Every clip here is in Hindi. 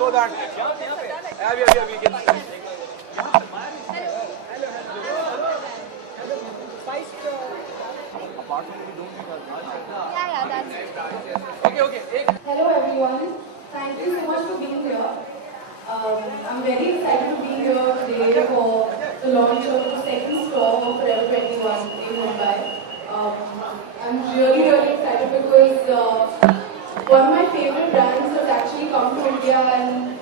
Go that. अभी Yeah, that's it. Okay. Hello everyone, thank you so much for being here. I'm very excited to be here today for the launch of the second store of Forever 21 in Mumbai. I'm really excited because one of my favorite brands has actually come to India, and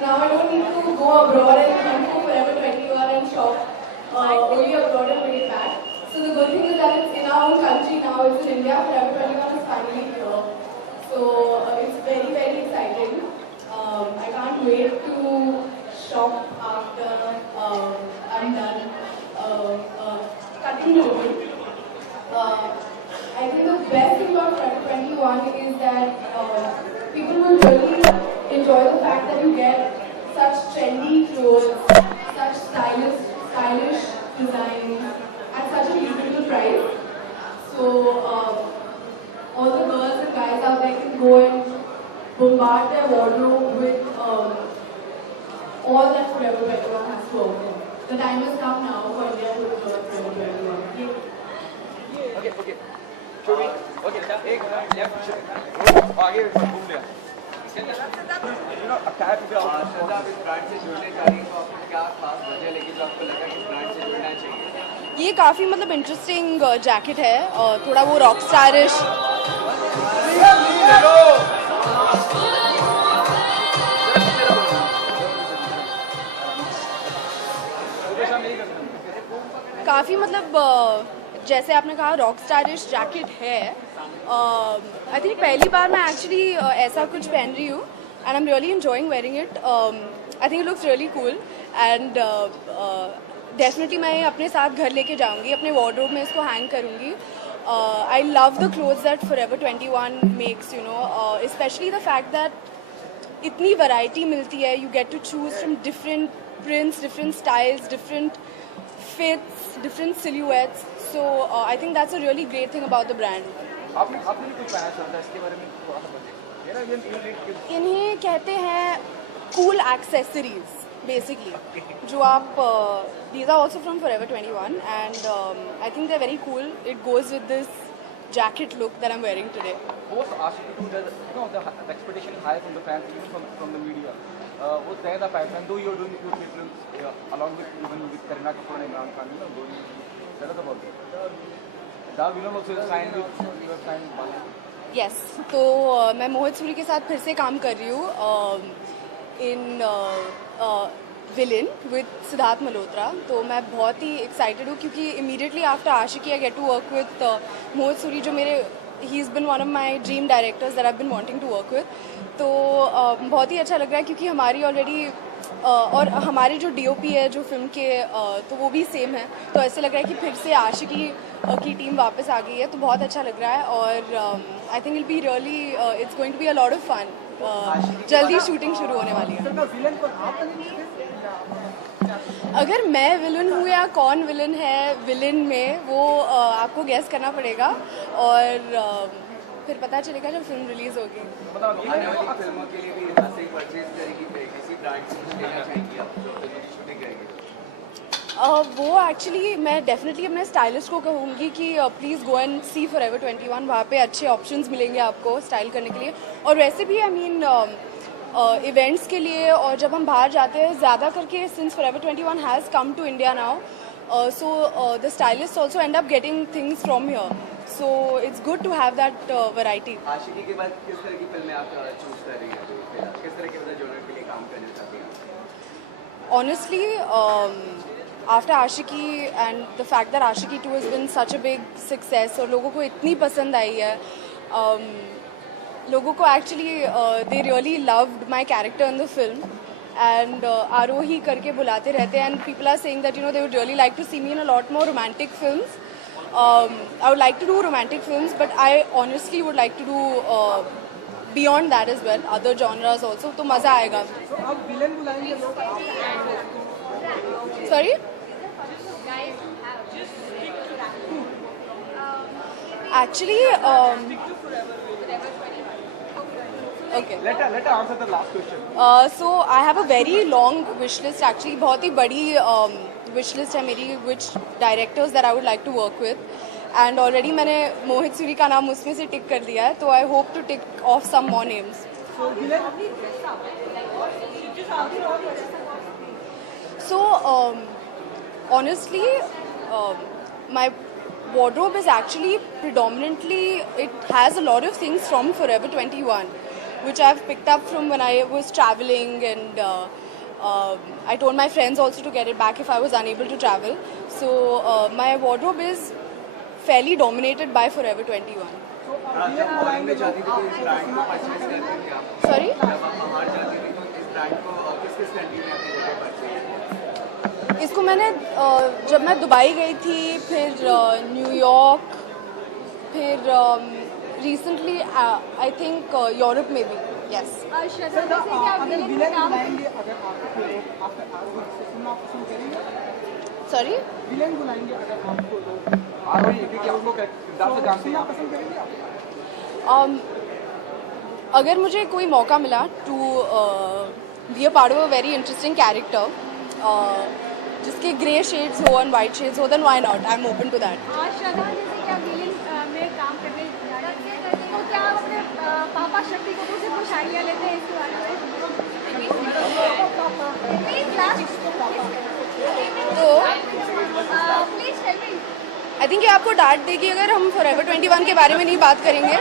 now I don't need to go abroad and hunt for Forever 21 and shop only abroad and bring it back. So the good thing is that it's in our own country now, it's in India, Forever 21 is finally here. So it's very exciting. I can't wait to shop after I'm done cutting the ribbon. I think the best thing about Forever 21 is that people will really enjoy the fact that you get such trendy clothes, such stylish designs at such a reasonable price. So all the girls and guys out there can go and bombard their wardrobe with all that Forever 21 has to offer. The time has come now for India to enjoy Forever 21. Okay. एक लेफ्ट आगे घूम लिया अब टायर पे आप इस ब्रांड से जुड़ने जा रही हैं, तो आपको क्या खास वजह लगी जो आपको लगा कि ब्रांड से जुड़ना चाहिए? ये काफ़ी मतलब इंटरेस्टिंग जैकेट है और थोड़ा वो रॉक स्टारिश काफ़ी मतलब जैसे आपने कहा रॉक स्टारिश जैकेट है. आई थिंक पहली बार मैं एक्चुअली ऐसा कुछ पहन रही हूँ and I am really enjoying wearing it. I think it looks really cool and definitely मैं अपने साथ घर लेके जाऊँगी, अपने वार्डरोब में इसको हैंग करूँगी. I love the clothes that Forever 21 makes, you know, especially the fact that इतनी वैरायटी मिलती है. You get to choose from different prints, different styles, different fits, different silhouettes. So I think that's a really great thing about the brand. आपने भी कुछ पहना चलता है, इसके बारे में थोड़ा सा बताइए. मेरा ये इन्हें कहते हैं cool accessories basically. जो आप these are also from Forever 21 and I think they're very cool. It goes with this jacket look that I'm wearing today. Both Ashiki 2 does, the expectation is high from the fans, even from the media. Was there the pipeline, though you're doing two films along with even with Kareena Kapoor and Imran Khan, tell us about it. The villain also is signed with your signed Bala. Yes, तो मैं मोहित सूरी के साथ फिर से काम कर रही हूँ in villain with Siddharth Malhotra. तो मैं बहुत ही एक्साइटेड हूँ क्योंकि immediately after Aashiqui I get to work with Mohit Suri, जो मेरे ही is been one of my dream directors that I been wanting to work with. तो बहुत ही अच्छा लग रहा है क्योंकि हमारी ऑलरेडी और हमारे जो DOP है जो फिल्म के तो वो भी सेम है. तो ऐसे लग रहा है कि फिर से आशिकी की टीम वापस आ गई है, तो बहुत अच्छा लग रहा है. और I think it be really it's going to be a lot of fun. जल्दी शूटिंग शुरू होने वाली है. अगर मैं विलन हूँ या कौन विलन है विलन में, वो आपको गेस करना पड़ेगा और फिर पता चलेगा जब फिल्म रिलीज होगी. आने वाली फिल्मों के लिए भी यहाँ से परचेज करेगी, किसी ब्रांड से कुछ लेना चाहेंगी आप जो फिल्म की शूटिंग करेंगे? वो एक्चुअली मैं डेफिनेटली अपने स्टाइलिस्ट को कहूँगी कि please go and see Forever 21. वहाँ पे अच्छे ऑप्शंस मिलेंगे आपको स्टाइल करने के लिए. और वैसे भी आई मीन इवेंट्स के लिए और जब हम बाहर जाते हैं ज़्यादा करके, since Forever 21 has come to India now, so the stylists also end up getting things from here. So it's good to have that variety. आशिकी के बाद किस तरह की फिल्में आप चूज कर रही हैं? किस तरह के जॉनर के लिए काम करना चाहती हैं? Honestly, after Ashiki and the fact that Ashiki 2 has been such a big success और लोगों को इतनी पसंद आई है, लोगों को actually they really loved my character in the film and आरोही करके बुलाते रहते हैं and people are saying that they would really like to see me in a lot more romantic films. I would like to do romantic films, but I honestly would like to do beyond that as well, other genres also. तो मज़ा आएगा. तो आप विलन बुलाएंगे लोग? Sorry? Actually, okay. Let her answer the last question. So I have a very long wish list actually. बहुत ही बड़ी wish list है मेरी, which directors that I would like to work with. And already मैंने मोहित सूरी का नाम उसमें से टिक कर दिया है. तो I hope to tick off some more names. So honestly, my wardrobe is actually predominantly, it has a lot of things from Forever 21, which I've picked up from when I was traveling, and I told my friends also to get it back if I was unable to travel. So my wardrobe is fairly dominated by Forever 21. जब फॉरेन में जाती थी तो इस ब्रांड को परचेज करते थे आप? Sorry? जब आप बाहर जाती थी तो इस ब्रांड को किस कंट्री में अपने जगह परचेज? इसको मैंने जब मैं दुबई गई थी, फिर न्यूयॉर्क, फिर रिसेंटली आई थिंक यूरोप में भी. यस. सॉरी? विलेन बुलाएंगे अगर आपको लोग आरोही, क्योंकि उनको किरदार से जानते हैं, आप पसंद करेंगे आप? अगर मुझे कोई मौका मिला to be a part of a very interesting character जिसके ग्रे शेड्स हो एंड वाइट शेड्स हो, then why not, I am open to that. Shraddha जैसे क्या विलेन में काम करने जा रही है, तो क्या आप अपने पापा शक्ति कपूर से कुछ आइडिया लेते हैं इसके बारे में? आई थिंक ये आपको डांट देगी अगर हम Forever 21 के बारे में नहीं बात करेंगे,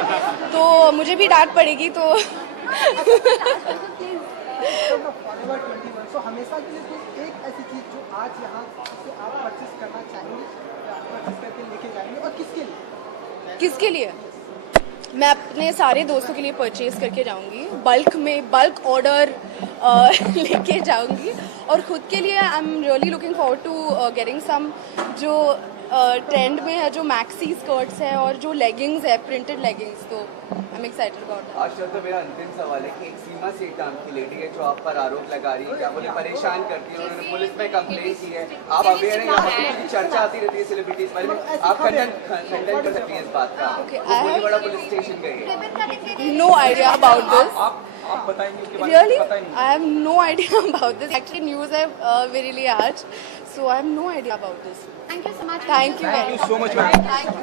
तो मुझे भी डांट पड़ेगी. तो हमेशा के लिए कोई एक ऐसी चीज जो आज यहाँ से आप परचेस करना चाहेंगे, परचेस करके लेके जाएंगे, और किसके लिए? किसके लिए? मैं अपने सारे दोस्तों के लिए परचेज करके जाऊंगी, बल्क ऑर्डर लेके जाऊंगी, और ख़ुद के लिए I am really looking forward to getting some जो ट्रेंड में है जो मैक्सी स्कर्ट्स है और जो लेगिंग्स है, प्रिंटेड लेगिंग्स, तो I am excited about that. आज तो मेरा अंतिम सवाल है कि एक सीमा से नाम की लेडी है जो आप पर आरोप लगा रही है, क्या बोले परेशान करती है, उन्होंने पुलिस में कंप्लेन की है, आप अवेयर हैं, यहाँ पर कितनी चर्चा आती रहती है सेलिब्रिटीज बारे में, आप खंडन कर सकती हैं इस बात का? Okay, वो I बहुत have- बड़ा पुलिस स्टेशन गई है। No idea about this. आप बताएंगे उसके बारे Really? में? पता ही नहीं। I have no idea about this. Actually, news है very आज, so I have no idea about this. Thank you so much. Thank you very Thank you much. so much, ma'am. Thank you.